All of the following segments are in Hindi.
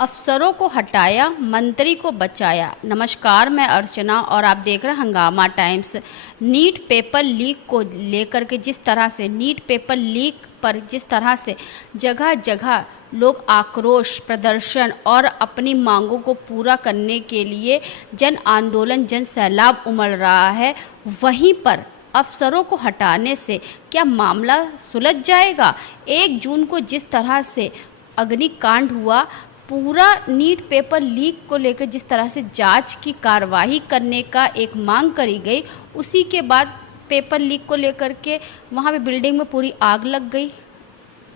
अफसरों को हटाया, मंत्री को बचाया। नमस्कार, मैं अर्चना और आप देख रहे हैं हंगामा टाइम्स। नीट पेपर लीक को लेकर के जिस तरह से नीट पेपर लीक पर जिस तरह से जगह जगह लोग आक्रोश प्रदर्शन और अपनी मांगों को पूरा करने के लिए जन आंदोलन जन सैलाब उमड़ रहा है, वहीं पर अफसरों को हटाने से क्या मामला सुलझ जाएगा? 1 जून को जिस तरह से अग्निकांड हुआ, पूरा नीट पेपर लीक को लेकर जिस तरह से जांच की कार्रवाई करने का एक मांग करी गई, उसी के बाद पेपर लीक को लेकर के वहाँ पे बिल्डिंग में पूरी आग लग गई।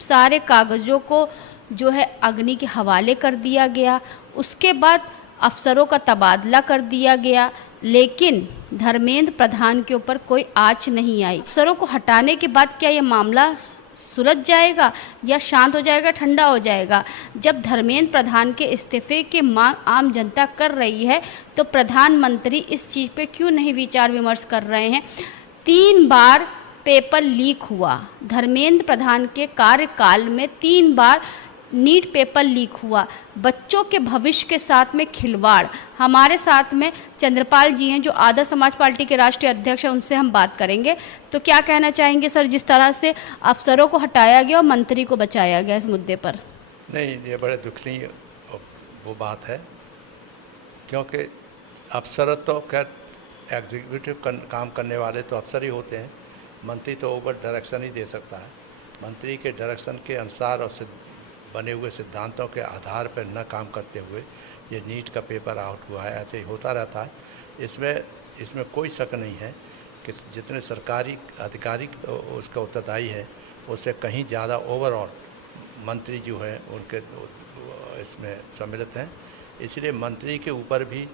सारे कागज़ों को जो है अग्नि के हवाले कर दिया गया। उसके बाद अफसरों का तबादला कर दिया गया, लेकिन धर्मेंद्र प्रधान के ऊपर कोई आंच नहीं आई। अफसरों को हटाने के बाद क्या ये मामला सुलझ जाएगा या शांत हो जाएगा, ठंडा हो जाएगा? जब धर्मेंद्र प्रधान के इस्तीफे की मांग आम जनता कर रही है, तो प्रधानमंत्री इस चीज़ पे क्यों नहीं विचार विमर्श कर रहे हैं? 3 बार पेपर लीक हुआ। धर्मेंद्र प्रधान के कार्यकाल में 3 बार नीट पेपर लीक हुआ। बच्चों के भविष्य के साथ में खिलवाड़। हमारे साथ में चंद्रपाल जी हैं, जो आदर्श समाज पार्टी के राष्ट्रीय अध्यक्ष हैं, उनसे हम बात करेंगे। तो क्या कहना चाहेंगे सर, जिस तरह से अफसरों को हटाया गया और मंत्री को बचाया गया इस मुद्दे पर? नहीं, ये बड़े दुखनीय वो बात है, क्योंकि अफसर तो खैर एग्जीक्यूटिव काम करने वाले तो अफसर ही होते हैं। मंत्री तो ओवर डायरेक्शन ही दे सकता है। मंत्री के डायरेक्शन के अनुसार और बने हुए सिद्धांतों के आधार पर न काम करते हुए ये नीट का पेपर आउट हुआ है। ऐसे ही होता रहता है। इसमें कोई शक नहीं है कि जितने सरकारी अधिकारी उसका उत्तरदायी है, उससे कहीं ज़्यादा ओवरऑल मंत्री जो हैं उनके इसमें सम्मिलित हैं। इसलिए मंत्री के ऊपर भी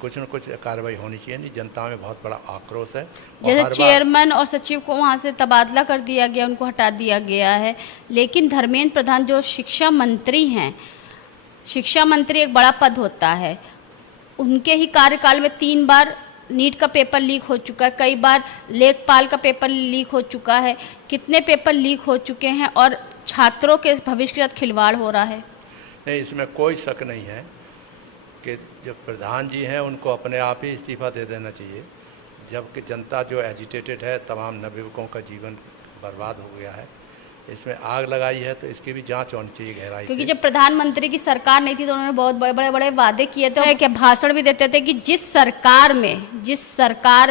कुछ न कुछ कार्रवाई होनी चाहिए। नहीं, जनता में बहुत बड़ा आक्रोश है। जैसे चेयरमैन और सचिव को वहाँ से तबादला कर दिया गया, उनको हटा दिया गया है, लेकिन धर्मेंद्र प्रधान जो शिक्षा मंत्री हैं, शिक्षा मंत्री एक बड़ा पद होता है, उनके ही कार्यकाल में 3 बार नीट का पेपर लीक हो चुका है, कई बार लेखपाल का पेपर लीक हो चुका है। कितने पेपर लीक हो चुके हैं और छात्रों के भविष्य के साथ खिलवाड़ हो रहा है। नहीं, इसमें कोई शक नहीं है कि जो प्रधान जी हैं उनको अपने आप ही इस्तीफा दे देना चाहिए, जबकि जनता जो एजिटेटेड है, तमाम नवयुवकों का जीवन बर्बाद हो गया है, इसमें आग लगाई है, तो इसकी भी जांच होनी चाहिए गहराई से। क्योंकि जब प्रधानमंत्री की सरकार नहीं थी तो उन्होंने बहुत बड़े वादे किए थे, क्या भाषण भी देते थे कि जिस सरकार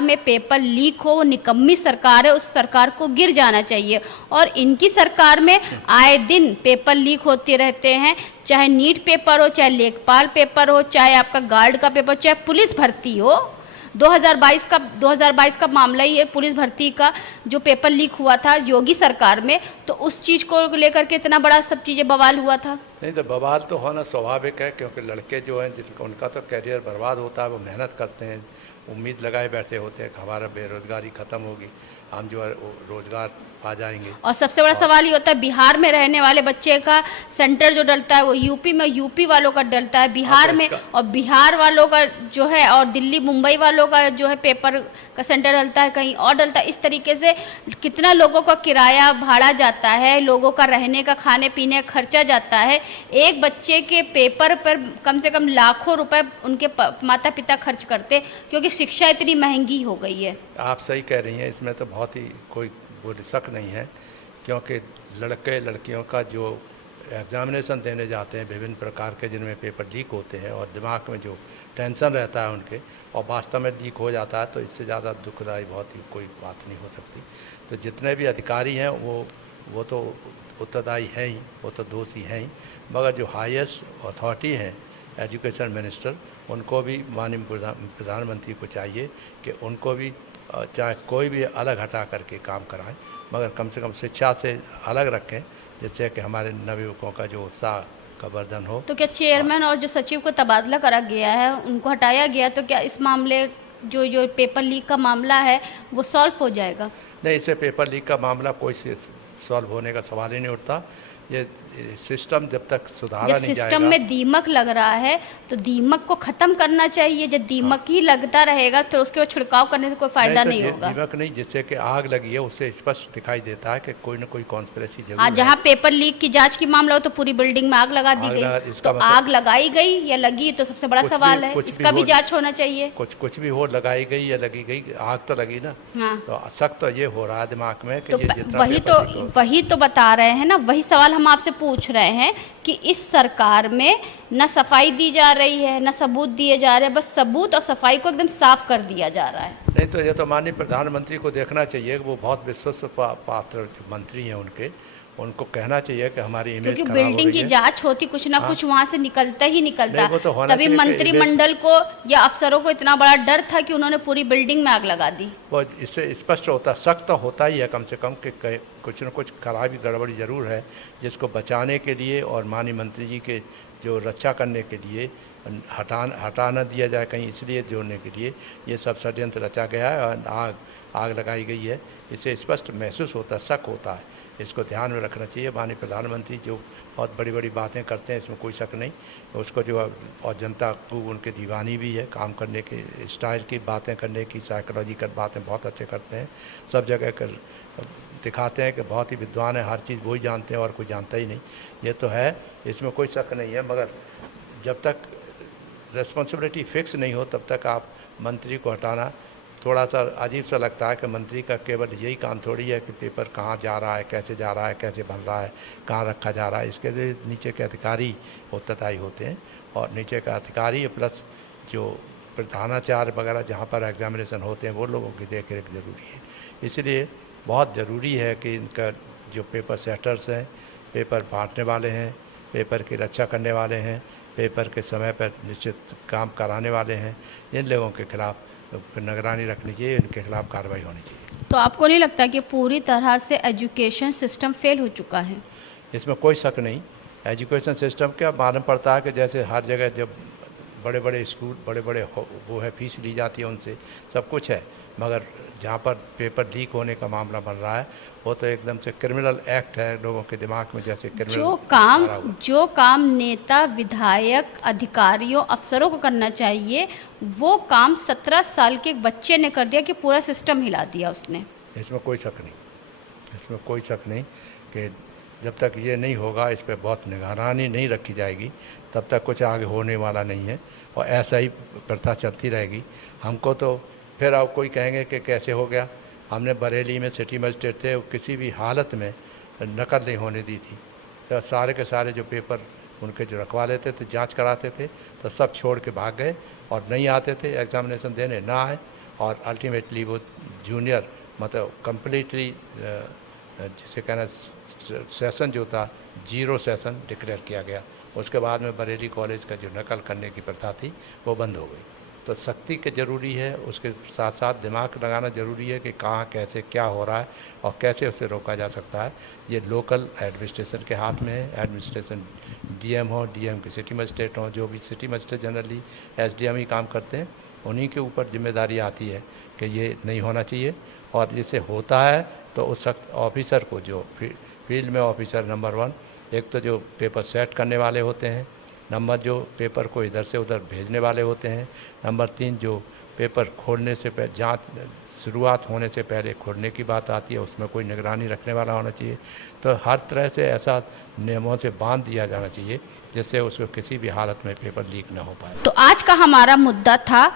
में पेपर लीक हो वो निकम्मी सरकार है, उस सरकार को गिर जाना चाहिए। और इनकी सरकार में आए दिन पेपर लीक होते रहते हैं, चाहे नीट पेपर हो, चाहे लेखपाल पेपर हो, चाहे आपका गार्ड का पेपर, चाहे पुलिस भर्ती हो। 2022 का मामला ही है, पुलिस भर्ती का जो पेपर लीक हुआ था योगी सरकार में, तो उस चीज़ को लेकर के इतना बड़ा सब चीज़ें बवाल हुआ था। नहीं, तो बवाल तो होना स्वाभाविक है, क्योंकि लड़के जो हैं जिनका उनका तो करियर बर्बाद होता है, वो मेहनत करते हैं, उम्मीद लगाए बैठे होते हैं कि हमारा बेरोजगारी ख़त्म होगी, हम जो है रोजगार पा जाएंगे। और सबसे बड़ा सवाल ये होता है, बिहार में रहने वाले बच्चे का सेंटर जो डलता है वो यूपी में, यूपी वालों का डलता है बिहार में, और बिहार वालों का जो है, और दिल्ली मुंबई वालों का जो है पेपर का सेंटर डलता है कहीं और डलता है। इस तरीके से कितना लोगों का किराया भाड़ा जाता है, लोगों का रहने का खाने पीने का खर्चा जाता है। एक बच्चे के पेपर पर कम से कम लाखों रुपए उनके माता पिता खर्च करते, क्योंकि शिक्षा इतनी महंगी हो गई है। आप सही कह रही हैं, इसमें तो बहुत ही कोई शक नहीं है, क्योंकि लड़के लड़कियों का जो एग्जामिनेशन देने जाते हैं विभिन्न प्रकार के, जिनमें पेपर लीक होते हैं और दिमाग में जो टेंशन रहता है उनके, और वास्तव में लीक हो जाता है, तो इससे ज़्यादा दुखदायी बहुत ही कोई बात नहीं हो सकती। तो जितने भी अधिकारी हैं वो तो उत्तरदायी हैं ही, वो तो दोषी हैं ही, मगर जो हाईएस्ट अथॉरिटी हैं एजुकेशन मिनिस्टर, उनको भी माननीय प्रधानमंत्री को चाहिए कि उनको भी चाहे कोई भी अलग हटा करके काम कराएं, मगर कम से कम शिक्षा से अलग रखें, जिससे कि हमारे नवयुवकों का जो उत्साह का वर्धन हो। तो क्या चेयरमैन और जो सचिव को तबादला करा गया है, उनको हटाया गया, तो क्या इस मामले जो पेपर लीक का मामला है वो सॉल्व हो जाएगा? नहीं, इससे पेपर लीक का मामला कोई सॉल्व होने का सवाल ही नहीं उठता। ये सिस्टम जब तक सुधारा जब नहीं सिस्टम जाएगा, में दीमक लग रहा है तो दीमक को खत्म करना चाहिए। जब दीमक ही लगता रहेगा तो उसके बाद छिड़काव करने से कोई फायदा नहीं होगा। दीमक नहीं, जिससे कि आग लगी है उससे स्पष्ट दिखाई देता है कि कोई ना कोई कॉन्स्पिरेसी जरूर आज है। जहाँ पेपर लीक की जांच की मामला हो तो पूरी बिल्डिंग में आग लगा दी गई, तो आग लगाई गई या लगी तो सबसे बड़ा सवाल है, इसका भी जांच होना चाहिए। कुछ भी हो, लगाई गई या लगी गई, आग तो लगी ना। हाँ, तो सख्त तो ये हो रहा है दिमाग में कि तो ये जितना वही तो बता रहे हैं ना, वही सवाल हम आपसे पूछ रहे हैं कि इस सरकार में न सफाई दी जा रही है, न सबूत दिए जा रहे हैं, बस सबूत और सफाई को एकदम साफ कर दिया जा रहा है। नहीं तो ये तो माननीय प्रधानमंत्री को देखना चाहिए, वो बहुत विश्वस्त पात्र मंत्री हैं, उनको कहना चाहिए कि हमारी इमेज क्योंकि खराब हो बिल्डिंग रही की है। जांच होती, कुछ ना कुछ वहां से निकलता ही निकलता, नहीं, वो तो होना तभी चाहिए कि मंत्रिमंडल को या अफसरों को इतना बड़ा डर था कि उन्होंने पूरी बिल्डिंग में आग लगा दी। वो इससे स्पष्ट होता, सख्त तो होता ही है कम से कम कि कुछ न कुछ खराबी गड़बड़ी जरूर है, जिसको बचाने के लिए और माननीय मंत्री जी के जो रक्षा करने के लिए हटा न दिया जाए कहीं, इसलिए जोड़ने के लिए ये सब षड्यंत्र रचा गया है और आग लगाई गई है। इससे स्पष्ट महसूस होता है, शक होता है, इसको ध्यान में रखना चाहिए। माननीय प्रधानमंत्री जो बहुत बड़ी बड़ी बातें करते हैं, इसमें कोई शक नहीं, उसको जो और जनता को उनके दीवानी भी है, काम करने के स्टाइल की, बातें करने की, साइकोलॉजिकल बातें बहुत अच्छे करते हैं, सब जगह कर दिखाते हैं कि बहुत ही विद्वान है, हर चीज़ वही जानते हैं और कोई जानता ही नहीं, ये तो है, इसमें कोई शक नहीं है। मगर जब तक रिस्पॉन्सिबिलिटी फिक्स नहीं हो तब तक आप मंत्री को हटाना थोड़ा सा अजीब सा लगता है कि मंत्री का केवल यही काम थोड़ी है कि पेपर कहाँ जा रहा है, कैसे जा रहा है, कैसे बन रहा है, कहाँ रखा जा रहा है, इसके लिए नीचे के अधिकारी उत्तरदायी होते हैं, और नीचे का अधिकारी प्लस जो प्रधानाचार्य वगैरह जहाँ पर एग्जामिनेशन होते हैं वो लोगों की देख रेख जरूरी है। इसलिए बहुत ज़रूरी है कि इनका जो पेपर सेटर्स हैं, पेपर बांटने वाले हैं, पेपर की रक्षा करने वाले हैं, पेपर के समय पर निश्चित काम कराने वाले हैं, इन लोगों के खिलाफ निगरानी रखनी चाहिए, इनके खिलाफ कार्रवाई होनी चाहिए। तो आपको नहीं लगता कि पूरी तरह से एजुकेशन सिस्टम फेल हो चुका है? इसमें कोई शक नहीं। एजुकेशन सिस्टम क्या मालूम पड़ता है कि जैसे हर जगह जब बड़े बड़े स्कूल बड़े बड़े वो है, फीस ली जाती है उनसे, सब कुछ है, मगर जहाँ पर पेपर लीक होने का मामला बन रहा है वो तो एकदम से क्रिमिनल एक्ट है, लोगों के दिमाग में जैसे क्रिमिनल जो काम नेता, विधायक, अधिकारियों, अफसरों को करना चाहिए वो काम 17 साल के एक बच्चे ने कर दिया कि पूरा सिस्टम हिला दिया उसने। इसमें कोई शक नहीं, इसमें कोई शक नहीं कि जब तक ये नहीं होगा, इस पर बहुत निगरानी नहीं रखी जाएगी, तब तक कुछ आगे होने वाला नहीं है, और ऐसा ही प्रथा चलती रहेगी। हमको तो फिर अब कोई कहेंगे कि कैसे हो गया, हमने बरेली में सिटी मजिस्ट्रेट थे, किसी भी हालत में नकल नहीं होने दी थी, तो सारे के सारे जो पेपर उनके जो रखवा लेते थे, जांच कराते थे, तो सब छोड़ के भाग गए और नहीं आते थे एग्जामिनेशन देने, ना आए, और अल्टीमेटली वो जूनियर मतलब कम्प्लीटली जिसे कहना सेशन जो था 0 सेशन डिक्लेयर किया गया। उसके बाद में बरेली कॉलेज का जो नकल करने की प्रथा थी वो बंद हो गई। तो सख्ती के ज़रूरी है, उसके साथ साथ दिमाग लगाना ज़रूरी है कि कहाँ कैसे क्या हो रहा है और कैसे उसे रोका जा सकता है। ये लोकल एडमिनिस्ट्रेशन के हाथ में है, एडमिनिस्ट्रेशन डीएम हो, डीएम के सिटी मजिस्ट्रेट हो, जो भी सिटी मजिस्ट्रेट जनरली एसडीएम ही काम करते हैं, उन्हीं के ऊपर जिम्मेदारी आती है कि ये नहीं होना चाहिए, और जिसे होता है तो उस ऑफिसर को, जो फील्ड में ऑफिसर नंबर 1, एक तो जो पेपर सेट करने वाले होते हैं, नंबर जो पेपर को इधर से उधर भेजने वाले होते हैं, नंबर 3 जो पेपर खोलने से पहले जांच शुरुआत होने से पहले खोलने की बात आती है, उसमें कोई निगरानी रखने वाला होना चाहिए। तो हर तरह से ऐसा नियमों से बांध दिया जाना चाहिए जिससे उसको किसी भी हालत में पेपर लीक ना हो पाए। तो आज का हमारा मुद्दा था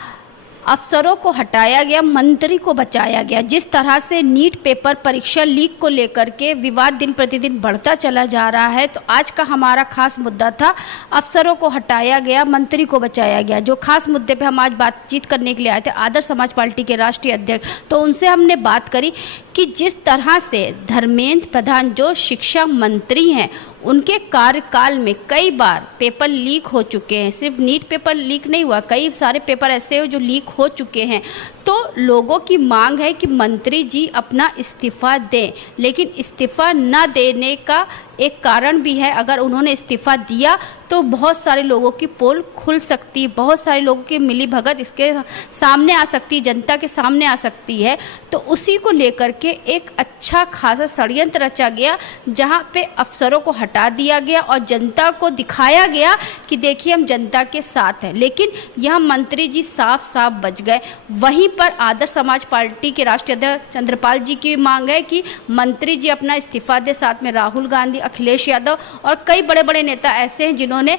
अफसरों को हटाया गया, मंत्री को बचाया गया। जिस तरह से नीट पेपर परीक्षा लीक को लेकर के विवाद दिन प्रतिदिन बढ़ता चला जा रहा है, तो आज का हमारा खास मुद्दा था अफसरों को हटाया गया, मंत्री को बचाया गया। जो खास मुद्दे पे हम आज बातचीत करने के लिए आए थे आदर्श समाज पार्टी के राष्ट्रीय अध्यक्ष, तो उनसे हमने बात करी कि जिस तरह से धर्मेंद्र प्रधान जो शिक्षा मंत्री हैं, उनके कार्यकाल में कई बार पेपर लीक हो चुके हैं। सिर्फ नीट पेपर लीक नहीं हुआ, कई सारे पेपर ऐसे हो जो लीक हो चुके हैं। तो लोगों की मांग है कि मंत्री जी अपना इस्तीफा दें, लेकिन इस्तीफा न देने का एक कारण भी है। अगर उन्होंने इस्तीफा दिया तो बहुत सारे लोगों की पोल खुल सकती, बहुत सारे लोगों की मिलीभगत इसके सामने आ सकती, जनता के सामने आ सकती है। तो उसी को लेकर के एक अच्छा खासा षड्यंत्र रचा गया, जहां पे अफसरों को हटा दिया गया और जनता को दिखाया गया कि देखिए हम जनता के साथ हैं। लेकिन यह मंत्री जी साफ साफ बच गए। वहीं पर आदर्श समाज पार्टी के राष्ट्रीय अध्यक्ष चंद्रपाल जी की मांग है कि मंत्री जी अपना इस्तीफा दे, साथ में राहुल गांधी, अखिलेश यादव और कई बड़े बड़े नेता ऐसे हैं जिन्होंने,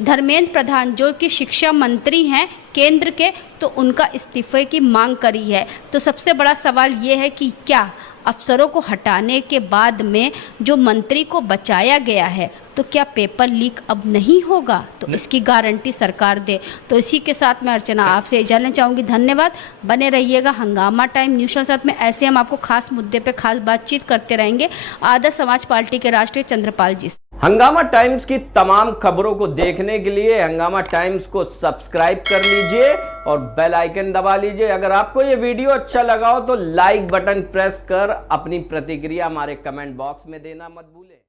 धर्मेंद्र प्रधान जो कि शिक्षा मंत्री हैं केंद्र के, तो उनका इस्तीफे की मांग करी है। तो सबसे बड़ा सवाल ये है कि क्या अफसरों को हटाने के बाद में जो मंत्री को बचाया गया है तो क्या पेपर लीक अब नहीं होगा? तो इसकी गारंटी सरकार दे। तो इसी के साथ मैं अर्चना आपसे जानना चाहूँगी। धन्यवाद, बने रहिएगा हंगामा टाइम न्यूज़ के साथ में। ऐसे हम आपको खास मुद्दे पे खास बातचीत करते रहेंगे आदर्श समाज पार्टी के राष्ट्रीय चंद्रपाल जी। हंगामा टाइम्स की तमाम खबरों को देखने के लिए हंगामा टाइम्स को सब्सक्राइब कर लीजिए और बेल आइकन दबा लीजिए। अगर आपको ये वीडियो अच्छा लगा हो तो लाइक बटन प्रेस कर अपनी प्रतिक्रिया हमारे कमेंट बॉक्स में देना मत भूलें।